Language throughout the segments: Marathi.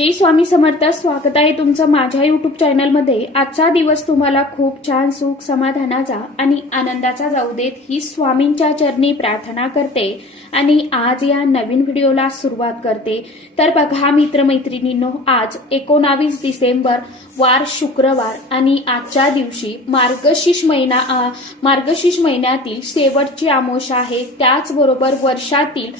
श्री स्वामी समर्थ. स्वागत आहे तुमचं माझ्या युट्यूब चॅनलमध्ये. आजचा दिवस तुम्हाला खूप छान सुख समाधानाचा आणि आनंदाचा जाऊ देत ही स्वामींच्या चरणी प्रार्थना करते आणि आज या नवीन व्हिडिओला सुरुवात करते. तर बघा मित्रमैत्रिणींनो, आज 19 डिसेंबर वार शुक्रवार आणि आजच्या दिवशी मार्गशीर्ष महिन्यातील शेवटची अमावस्या आहे. त्याचबरोबर वर्षातील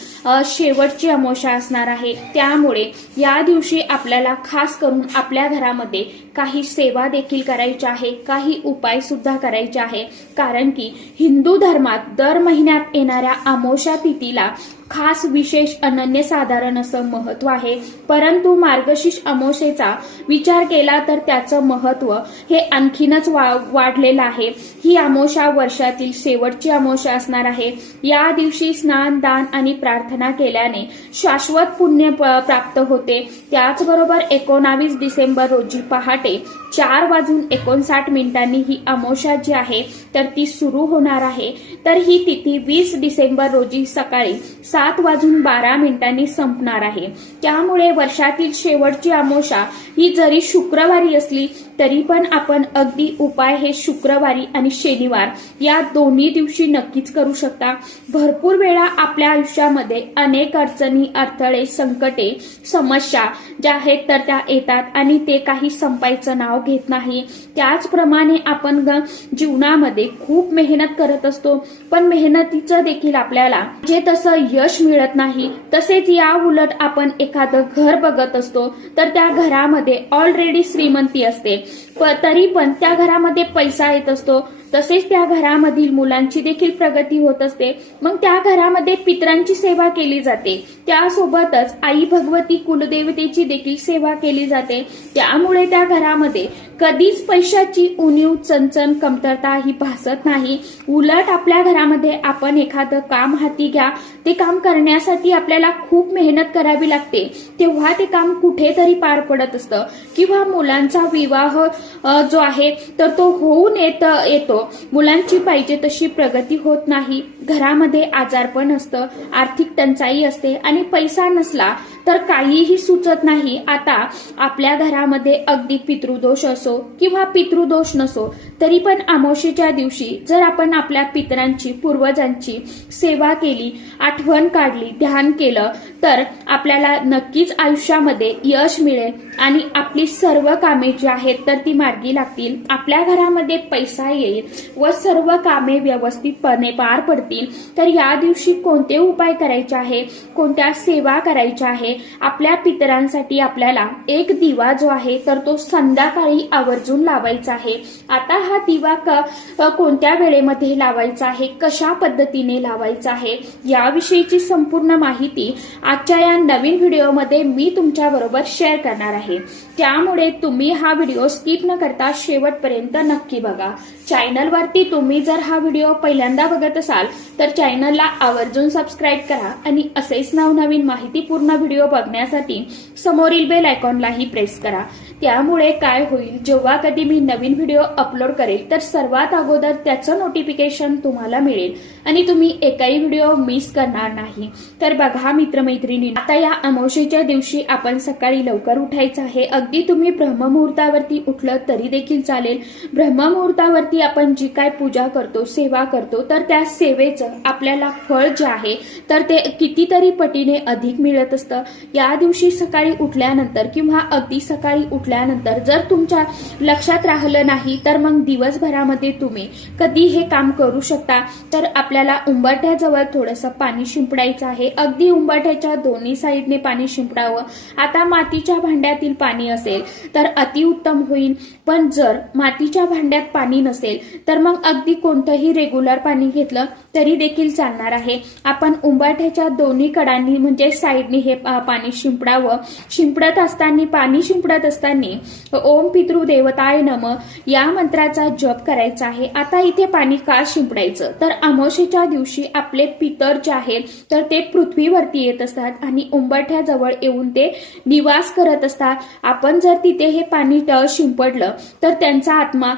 शेवटची अमावस्या असणार आहे. त्यामुळे या दिवशी आपल्याला खास करून आपल्या घरामध्ये काही सेवा देखील करायची आहे, काही उपाय सुद्धा करायचे आहे. कारण की हिंदू धर्मात दर महिन्यात येणाऱ्या अमावस्या तिथीला खास विशेष अनन्यसाधारण असं महत्व आहे. परंतु मार्गशीर्ष अमावस्येचा विचार केला तर त्याचं महत्व हे आणखीनच वाढलेलं आहे. ही अमावस्या वर्षातील शेवटची अमावस्या असणार आहे. या दिवशी स्नान, दान आणि प्रार्थना केल्याने शाश्वत पुण्य प्राप्त होते. त्याचबरोबर 19 डिसेंबर रोजी पहाटे 4:59 ही अमावस्या जी आहे तर ती सुरू होणार आहे. तर ही तिथी 20 डिसेंबर रोजी सकाळी 7:12 संपणार आहे. त्यामुळे वर्षातील शेवटची अमावस्या ही जरी शुक्रवारी असली तरी पण आपण अगदी उपाय हे शुक्रवारी आणि शनिवार या दोन्ही दिवशी नक्कीच करू शकता. भरपूर वेळा आपल्या आयुष्यामध्ये अनेक अडचणी, अडथळे, संकटे, समस्या ज्या आहेत तर त्या येतात आणि ते काही संपायचं नाव घेत नाही. त्याचप्रमाणे आपण जीवनामध्ये खूप मेहनत करत असतो, पण मेहनतीचं देखील आपल्याला जे तसं यश मिळत नाही. तसेच या उलट आपण एखादं घर बघत असतो तर त्या घरामध्ये ऑलरेडी श्रीमंती असते, तरी पण त्या घरामध्ये पैसा येत असतो. तसेच त्या घरामधील मुलांची देखील प्रगती होत असते. मग त्या घरामध्ये पितरांची सेवा केली जाते, त्यासोबतच आई भगवती कुलदेवतेची देखील सेवा केली जाते. त्यामुळे त्या घरामध्ये कधीच पैशाची उणीव, चणचण, कमतरता ही भासत नाही. उलट आपल्या घरामध्ये आपण एखादं काम हाती घ्या, ते काम करण्यासाठी आपल्याला खूप मेहनत करावी लागते, तेव्हा ते काम कुठेतरी पार पडत असतं. किंवा मुलांचा विवाह जो आहे तर तो होऊन येतो, मुलांची पाहिजे तशी प्रगती होत नाही. घरामध्ये आजारपण असतं, आर्थिक टंचाई असते आणि पैसा नसला तर काहीही सुचत नाही. आता आपल्या घरामध्ये अगदी पितृदोष असो किंवा पितृदोष नसो तरी पण अमावस्येच्या दिवशी जर आपण आपल्या पितरांची, पूर्वजांची सेवा केली, आठवण काढली, ध्यान केलं तर आपल्याला नक्कीच आयुष्यामध्ये यश मिळेल आणि आपली सर्व कामे जी आहेत तर ती मार्गी लागतील. आपल्या घरामध्ये पैसा येईल व सर्व कामे व्यवस्थितपणे पार पडतील. तर या दिवशी कोणते उपाय करायचे आहे, कोणत्या सेवा करायच्या आहे, आपल्या पितरांसाठी आपल्याला एक दिवा जो आहे तर तो संध्याकाळी आवर्जून लावायचा आहे. आता हा दिवा कोणत्या वेळेमध्ये लावायचा आहे, कशा पद्धतीने लावायचा आहे, याविषयीची संपूर्ण माहिती आजच्या या नवीन व्हिडिओमध्ये मी तुमच्या बरोबर शेअर करणार आहे. त्यामुळे तुम्ही हा व्हिडिओ स्किप न करता शेवटपर्यंत नक्की बघा. चॅनलवरती तुम्ही जर हा व्हिडिओ पहिल्यांदा बघत असाल तर चॅनलला आवर्जून सबस्क्राईब करा आणि असेच नवनवीन माहितीपूर्ण व्हिडिओ बघण्यासाठी समोरील बेल आयकॉनलाही प्रेस करा. त्यामुळे काय होईल, जेव्हा कधी मी नवीन व्हिडिओ अपलोड करेल तर सर्वात अगोदर त्याचं नोटिफिकेशन तुम्हाला मिळेल आणि तुम्ही एकही व्हिडिओ मिस करणार नाही. तर बघा मित्रमैत्रिणी, आता या अमावस्येच्या दिवशी आपण सकाळी लवकर उठायचं आहे. अगदी तुम्ही ब्रह्ममुहूर्तावरती उठलं तरी देखील चालेल. ब्रह्ममुहूर्तावरती आपण जी काय पूजा करतो, सेवा करतो तर त्या सेवेचं आपल्याला फळ जे आहे तर ते कितीतरी पटीने अधिक मिळत असतं. या दिवशी सकाळी उठल्यानंतर किंवा अगदी सकाळी उठल्यानंतर जर तुमच्या लक्षात राहिलं नाही तर मग दिवसभरामध्ये तुम्ही कधी हे काम करू शकता. तर आपल्याला उंबरठ्याजवळ थोडंसं पाणी शिंपडायचं आहे. अगदी उंबरठ्याच्या दोन्ही साईडने पाणी शिंपडावं. आता मातीच्या भांड्यातील पाणी असेल तर अतिउत्तम होईल, पण जर मातीच्या भांड्यात पाणी नसेल तर मग अगदी कोणतंही रेग्युलर पाणी घेतलं तरी देखील चालणार आहे. आपण उंबरठ्याच्या दोन्ही कडांनी म्हणजे साईडनी हे पाणी शिंपडावं. शिंपडत असताना ओम पितृदेवताय नमः या मंत्राचा जप करायचा आहे. आता इथे पाणी का शिंपडायचं तर अमावस्येच्या दिवशी आपले पितर जे आहेत तर ते पृथ्वीवरती येत असतात आणि उंबरठ्याजवळ येऊन ते निवास करत असतात. आपण जर तिथे हे पाणी शिंपडलं तर त्यांचा आत्मा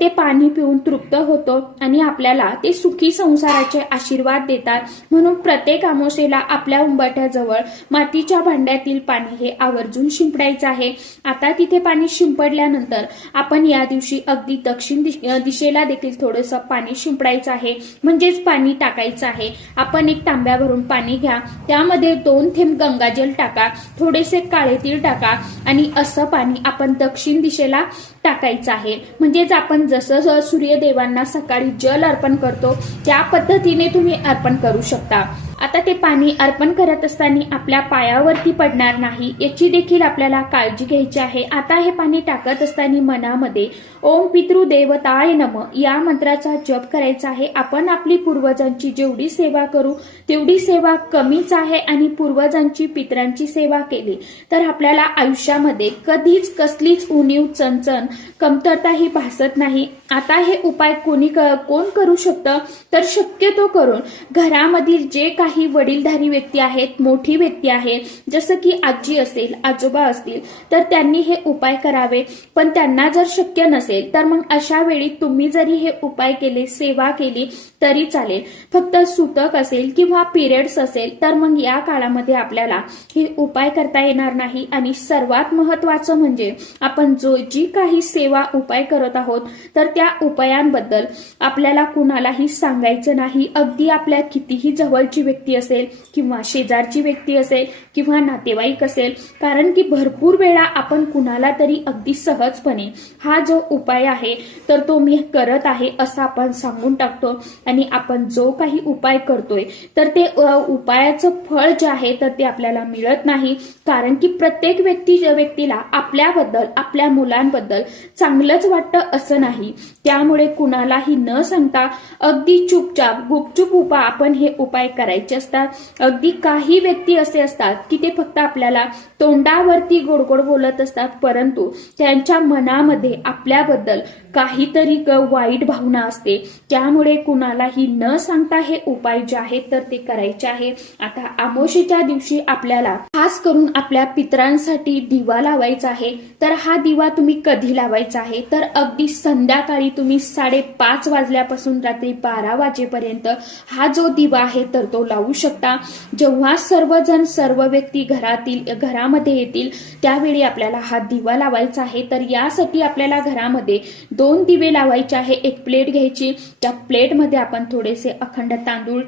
ते पाणी पिऊन तृप्त होतो आणि आपल्याला ते सुखी संसार संसाराचे आशीर्वाद देतात. म्हणून प्रत्येक अमावस्येला आपल्या उंबरठ्याजवळ मातीच्या भांड्यातील पाणी हे आवर्जून शिंपडायचं आहे. आता तिथे पाणी शिंपडल्यानंतर आपण या दिवशी अगदी दक्षिण दिशेला देखील थोडंसं पाणी शिंपडायचं आहे, म्हणजेच पाणी टाकायचं आहे. आपण एक तांब्या भरून पाणी घ्या, त्यामध्ये 2 थेंब गंगाजल टाका, थोडेसे काळे तीळ टाका आणि असं पाणी आपण दक्षिण दिशेला टाकायचं आहे. म्हणजेच आपण जसं सूर्यदेवांना सकाळी जल अर्पण करतो त्या पद्धतीने तुम्ही अर्पण करू शकता. आता ते पाणी अर्पण करत असताना आपल्या पायावरती पडणार नाही याची देखील आपल्याला काळजी घ्यायची आहे. आता हे पाणी टाकत असताना मनामध्ये ओम पितृदेवताय नमः या मंत्राचा जप करायचा आहे. आपण आपली पूर्वजांची जेवढी सेवा करू तेवढी सेवा कमीच आहे आणि पूर्वजांची पितरांची सेवा केली तर आपल्याला आयुष्यामध्ये कधीच कसलीच उणीव, चणचण, कमतरता ही भासत नाही. आता हे उपाय कोण करू शकतं तर शक्यतो करून घरामधील जे काही वडीलधारी व्यक्ती आहेत, मोठी व्यक्ती आहेत, जसं की आजी असेल, आजोबा असतील तर त्यांनी हे उपाय करावे. पण त्यांना जर शक्य नसेल तर मग अशा वेळी तुम्ही जरी हे उपाय केले, सेवा केली तरी चालेल. फक्त सुतक असेल किंवा पिरियड्स असेल तर मग या काळामध्ये आपल्याला हे उपाय करता येणार नाही. आणि सर्वात महत्वाचं म्हणजे आपण जी काही सेवा उपाय करत आहोत तर त्या उपायांबद्दल आपल्याला कुणालाही सांगायचं नाही. अगदी आपल्या कितीही जवळची व्यक्ती असेल किंवा शेजारची व्यक्ती असेल किंवा नातेवाईक असेल, कारण की भरपूर वेळा आपण कुणाला तरी अगदी सहजपणे हा जो उपाय आहे तर तो मी करत आहे असं आपण सांगून टाकतो आणि आपण जो काही उपाय करतोय तर ते उपायाचं फळ जे आहे तर ते आपल्याला मिळत नाही. कारण की प्रत्येक व्यक्तीला आपल्याबद्दल, आपल्या मुलांबद्दल चांगलंच वाटतं असं नाही. त्यामुळे कुणालाही न सांगता अगदी चुपचाप गुपचूप आपण हे उपाय करायचे असतात. अगदी काही व्यक्ती असे असतात की ते फक्त आपल्याला तोंडावरती गोड बोलत असतात, परंतु त्यांच्या मनामध्ये आपल्याबद्दल काहीतरी वाईट भावना असते. त्यामुळे कुणालाही न सांगता हे उपाय जे आहेत तर ते करायचे आहे. आता अमावस्येच्या दिवशी आपल्याला खास करून आपल्या पितरांसाठी दिवा लावायचा आहे. तर हा दिवा तुम्ही कधी लावायचा आहे तर अगदी संध्याकाळी तुम्ही 5:30 वाजल्यापासून रात्री 12 वाजेपर्यंत हा जो दिवा आहे तर तो लावू शकता. जेव्हा सर्वजण, सर्व व्यक्ती घरामध्ये येतील त्यावेळी आपल्याला हा दिवा लावायचा आहे. तर यासाठी आपल्याला घरामध्ये 2 दिवे लावायचे आहे. एक प्लेट घ्यायची, त्या प्लेटमध्ये आपण थोडेसे अखंड तांदूळ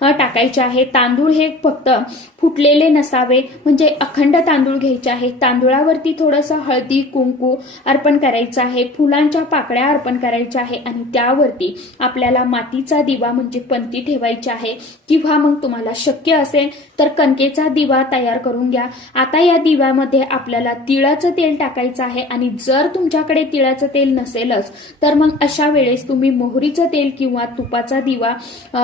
टाकायचे आहे. तांदूळ हे फक्त फुटलेले नसावे, म्हणजे अखंड तांदूळ घ्यायचे आहे. तांदूळावरती थोडंसं हळदी कुंकू अर्पण करायचं आहे, फुलांच्या पाकळ्या अर्पण करायच्या आहे आणि त्यावरती आपल्याला मातीचा दिवा म्हणजे पंती ठेवायची आहे. किंवा मग तुम्हाला शक्य असेल तर कणकेचा दिवा तयार करून घ्या. आता या दिव्यामध्ये आपल्याला तिळाचं तेल टाकायचं आहे आणि जर तुमच्याकडे तिळाचं तेल नसेलच तर मग अशा वेळेस तुम्ही मोहरीचं तेल किंवा तुपाचा दिवा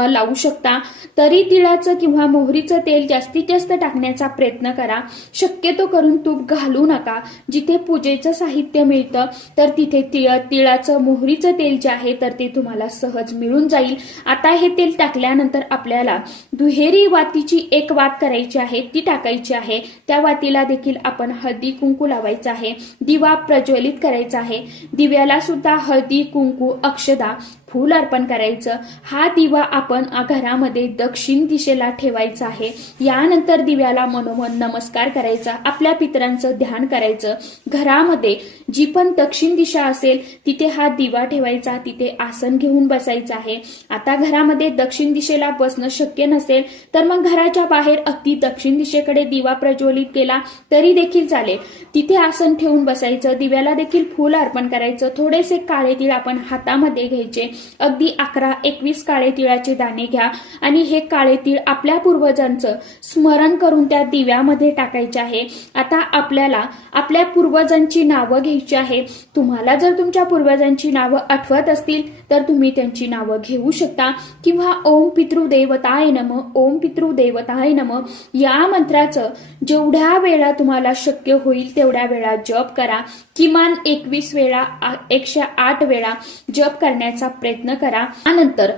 लावू शकता. तरी तिळाचं किंवा मोहरीचं तेल जास्तीत जास्त टाकण्याचा प्रयत्न करा. शक्यतो करून तूप घालू नका. जिथे पूजेचं साहित्य मिळतं तर तिथे तिळाचं, मोहरीचं तेल जे आहे तर ते तुम्हाला सहज मिळून जाईल. आता हे तेल टाकल्यानंतर आपल्याला दुहेरी वातीची एक वात करायची आहे, ती टाकायची आहे. त्या वातीला देखील आपण हळदी कुंकू लावायचं आहे, दिवा प्रज्वलित करायचा आहे. दिव्याला सुद्धा हळदी कुंकू, अक्षदा, फूल अर्पण करायचं. हा दिवा आपण घरामध्ये दक्षिण दिशेला ठेवायचा आहे. यानंतर दिव्याला मनोमन नमस्कार करायचा, आपल्या पितरांचं ध्यान करायचं. घरामध्ये जी पण दक्षिण दिशा असेल तिथे हा दिवा ठेवायचा, तिथे आसन घेऊन बसायचं आहे. आता घरामध्ये दक्षिण दिशेला बसणं शक्य नसेल तर मग घराच्या बाहेर अगदी दक्षिण दिशेकडे दिवा प्रज्वलित केला तरी देखील चालेल. तिथे आसन ठेवून बसायचं. दिव्याला देखील फूल अर्पण करायचं. थोडेसे काळे तीळ आपण हातामध्ये घ्यायचे. अगदी 11-21 काळे तिळाचे दाणे घ्या आणि हे काळे तीळ आपल्या पूर्वजांचं स्मरण करून त्या दिव्यामध्ये टाकायचे आहे. आता आपल्याला आपल्या पूर्वजांची नावं घ्यायची आहे. तुम्हाला जर तुमच्या पूर्वजांची नावं आठवत असतील तर तुम्ही त्यांची नावं घेऊ शकता किंवा ओम पितृदेवताय नमः, ओम पितृदेवताय नमः या मंत्राचं जेवढ्या वेळा तुम्हाला शक्य होईल तेवढ्या वेळा जप करा. किमान 21 वेळा, 108 वेळा जप करण्याचा प्रयत्न करा. त्यानंतर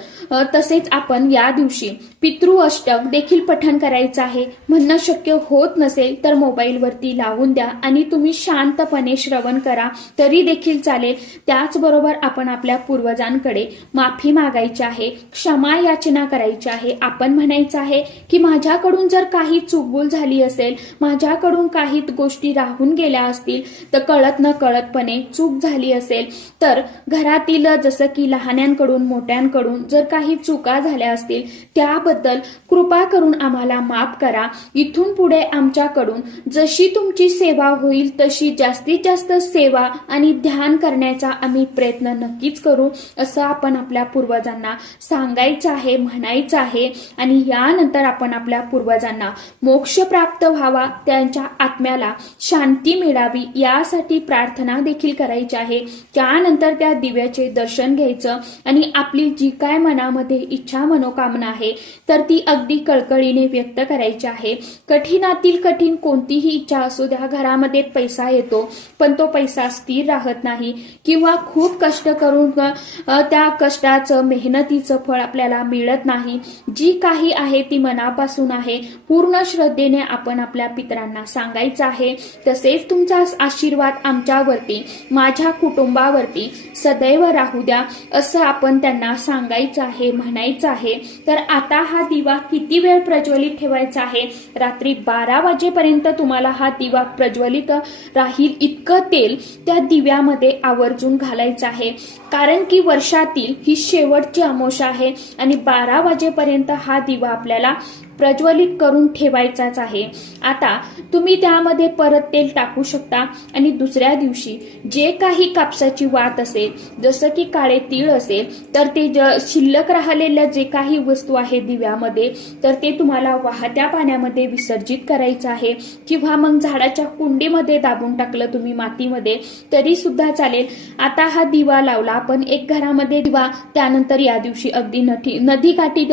तसेच आपण या दिवशी पितृ अष्टक देखील पठण करायचं आहे. म्हणणं शक्य होत नसेल तर मोबाईलवरती लावून द्या आणि तुम्ही शांतपणे श्रवण करा तरी देखील चालेल। त्याचबरोबर आपण आपल्या पूर्वजांकडे माफी मागायची आहे, क्षमा याचना करायची आहे। आपण म्हणायचं आहे की माझ्याकडून जर काही चूकभूल झाली असेल, माझ्याकडून काही गोष्टी राहून गेल्या असतील, तर कळत न कळतपणे चूक झाली असेल, तर घरातील जसं की लहान्यांकडून मोठ्यांकडून जर काही चुका झाल्या असतील त्याबद्दल कृपा करून आम्हाला माफ करा। इथून पुढे आमच्याकडून जशी तुमची सेवा होईल तशी जास्तीत जास्त सेवा आणि ध्यान करण्याचा आम्ही प्रयत्न नक्कीच करू, असं आपण आपल्या पूर्वजांना सांगायचं आहे, म्हणायचं आहे। आणि यानंतर आपण आपल्या पूर्वजांना मोक्ष प्राप्त व्हावा, त्यांच्या आत्म्याला शांती मिळावी यासाठी प्रार्थना देखील करायची आहे। त्यानंतर त्या दिव्याचे दर्शन घ्यायचं आणि आपली जी काय मनामध्ये इच्छा मनोकामना आहे तर ती अगदी कळकळीने व्यक्त करायची आहे। कठीणातील कठीण कोणतीही इच्छा असू द्या, घरामध्ये पैसा येतो पण तो पैसा स्थिर राहत नाही किंवा खूप कष्ट करून त्या कष्टाचं मेहनतीचं फळ आपल्याला मिळत नाही। जी काही आहे ती मनापासून आहे, पूर्ण श्रद्धेने आपण आपल्या पितरांना सांगायचं आहे। तसेच तुमचा आशीर्वाद आमच्यावरती, माझ्या कुटुंबावरती सदैव राहू द्या, असं आपण त्यांना सांगायचं आहे, म्हणायचं आहे। तर आता हा दिवा किती वेळ प्रज्वलित ठेवायचा आहे? रात्री 12 वाजेपर्यंत तुम्हाला हा दिवा प्रज्वलित राहील इतकं तेल त्या दिव्यामध्ये आवर्जून घालायचं आहे, कारण की वर्षातील ही शेवटची अमावस्या आहे आणि 12 वाजेपर्यंत हा दिवा आपल्याला प्रज्वलित करून ठेवायचाच आहे। आता तुम्ही त्यामध्ये परत तेल टाकू शकता आणि दुसऱ्या दिवशी जे काही कापसाची वात असेल, जसं की काळे तीळ असेल, तर ते शिल्लक राहिलेल्या जे काही वस्तू आहे दिव्यामध्ये, तर ते तुम्हाला वाहत्या पाण्यामध्ये विसर्जित करायचं आहे किंवा मग झाडाच्या कुंडीमध्ये दाबून टाकलं तुम्ही मातीमध्ये तरी सुद्धा चालेल। आता हा दिवा लावला आपण एक घरामध्ये दिवा, त्यानंतर या दिवशी अगदी नदीकाठी,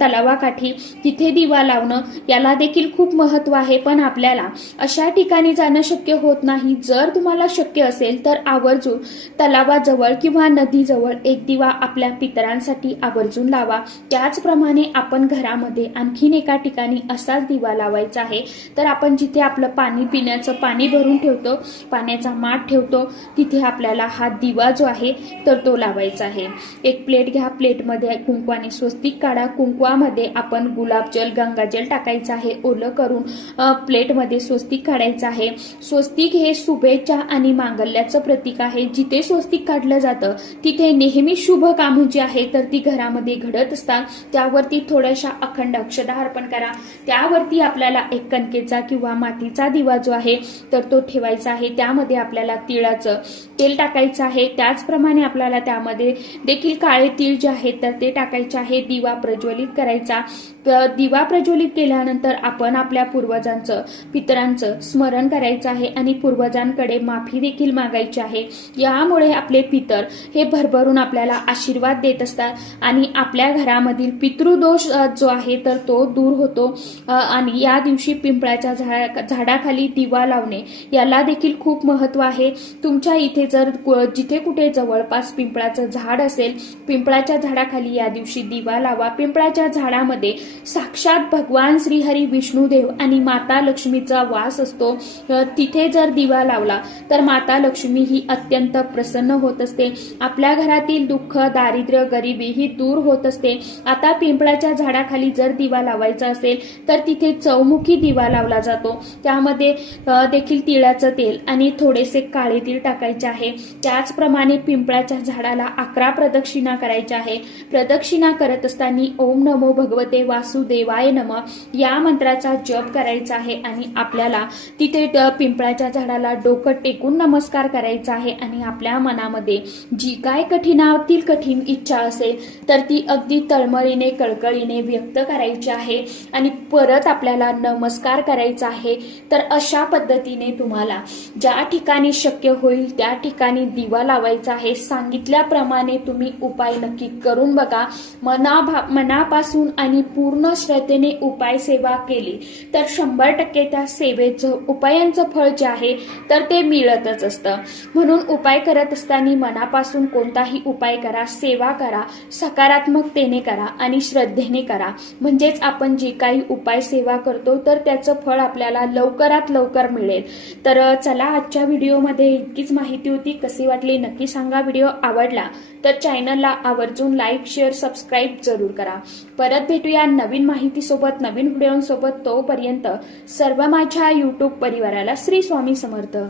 तलावाकाठी तिथे दिवा लावणं याला देखील खूप महत्व आहे। पण आपल्याला अशा ठिकाणी जाणं शक्य होत नाही। जर तुम्हाला शक्य असेल तर आवर्जून तलावाजवळ किंवा नदीजवळ एक दिवा आपल्या पितरांसाठी आवर्जून लावा। त्याचप्रमाणे आपण घरामध्ये आणखीन एका ठिकाणी असाच दिवा लावायचा आहे। तर आपण जिथे आपलं पाणी पिण्याचं पाणी भरून ठेवतो, पाण्याचा माठ ठेवतो, तिथे आपल्याला हा दिवा जो आहे तर तो लावायचा आहे। एक प्लेट घ्या, प्लेटमध्ये कुंकवाने स्वस्तिक काढा, कुंकवामध्ये आपण गुलाबजल, गंगाजल टाकायचं आहे, ओलं करून प्लेटमध्ये स्वस्तिक काढायचं आहे। स्वस्तिक हे शुभेच्छा आणि मांगल्याचं प्रतीक आहे। जिथे स्वस्तिक काढलं जातं तिथे नेहमी शुभ कामं जी आहे तर ती घरामध्ये घडत असतात। त्यावरती थोड्याशा अखंड अक्षता अर्पण करा, त्यावरती आपल्याला एक कणकेचा किंवा मातीचा दिवा जो आहे तर तो ठेवायचा आहे। त्यामध्ये आपल्याला तिळाचं तेल टाकायचं आहे, त्याचप्रमाणे आपल्याला त्यामध्ये देखील काळे तीळ जे आहेत तर ते टाकायचे आहे। दिवा प्रज्वलित करायचा। दिवा प्रज्वलित केल्यानंतर आपण आपल्या पूर्वजांचं, पितरांचं स्मरण करायचं आहे आणि पूर्वजांकडे माफी देखील मागायची आहे। यामुळे आपले पितर हे भरभरून आपल्याला आशीर्वाद देत असतात आणि आपल्या घरामधील पितृदोष जो आहे तर तो दूर होतो। आणि या दिवशी पिंपळाच्या झाडाखाली दिवा लावणे याला देखील खूप महत्व आहे। तुमच्या इथे जर जिथे कुठे जवळपास पिंपळाचं झाड असेल, पिंपळाच्या झाडाखाली या दिवशी दिवा लावा। पिंपळाच्या झाडामध्ये साक्षात भगवान श्रीहरी विष्णुदेव आणि माता लक्ष्मीचा वास असतो। तिथे जर दिवा लावला तर माता लक्ष्मी ही अत्यंत प्रसन्न होत असते। आपल्या घरातील दुःख, दारिद्र्य, गरिबी ही दूर होत असते। आता पिंपळाच्या झाडाखाली जर दिवा लावायचा असेल तर तिथे चौमुखी दिवा लावला जातो। त्यामध्ये देखील तिळाचं तेल आणि थोडेसे काळे तीळ टाकायचे आहे। त्याचप्रमाणे पिंपळाच्या झाडाला 11 प्रदक्षिणा करायच्या आहे। प्रदक्षिणा करत असताना ओम नमो भगवते वासुदेवाय नमः या मंत्राचा जप करायचा आहे आणि आपल्याला तिथे पिंपळाच्या झाडाला डोकं टेकून नमस्कार करायचा आहे आणि आपल्या मनामध्ये जी काय कठीणातील कठीण इच्छा असेल तर ती अगदी तळमळीने, कळकळीने व्यक्त करायची आहे आणि परत आपल्याला नमस्कार करायचा आहे। तर अशा पद्धतीने तुम्हाला ज्या ठिकाणी शक्य होईल त्या ठिकाणी दिवा लावायचा आहे। सांगितल्याप्रमाणे तुम्ही उपाय नक्की करून बघा। मनापासून आणि पूर्ण पूर्ण श्रद्धेने उपाय सेवा केली तर 100% त्या सेवेचं उपायांचं फळ जे आहे तर ते मिळतच असतं। म्हणून उपाय करत असताना मनापासून कोणताही उपाय करा, सेवा करा, सकारात्मकतेने करा आणि श्रद्धेने करा, म्हणजेच आपण जे काही उपाय सेवा करतो तर त्याचं फळ आपल्याला लवकरात लवकर मिळेल। तर चला, आजच्या व्हिडिओमध्ये इतकीच माहिती होती। कशी वाटली नक्की सांगा। व्हिडिओ आवडला तर चॅनलला आवर्जून लाईक, शेअर, सबस्क्राईब जरूर करा। परत भेटूया नवीन माहितीसोबत, नवीन व्हिडिओसोबत। तोपर्यंत सर्व माझ्या यूट्यूब परिवाराला श्री स्वामी समर्थ।